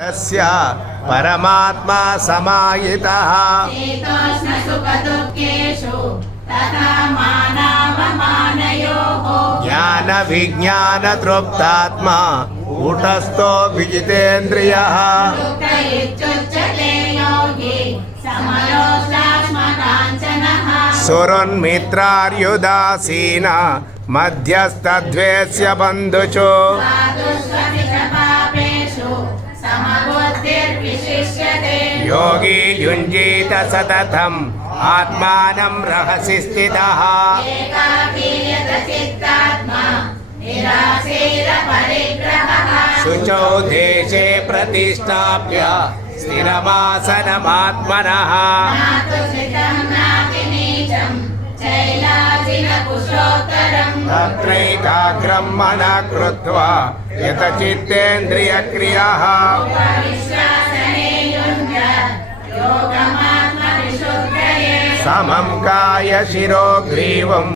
तस्य परमात्मा समाहितः ज्ञान विज्ञान तृप्तात्मा कूटस्थो विजितेन्द्रियः सुहृन्मित्रार्युदासीन मध्यस्थद्वेष्य बन्धुषु योगी युञ्जीत सततम् आत्मानं रहसि स्थितः शुचौ देशे प्रतिष्ठाप्य स्थिरमासनमात्मनः तत्रैकाग्रं मनः कृत्वा यतचित्तेन्द्रियक्रियाः समं काय शिरो ग्रीवम्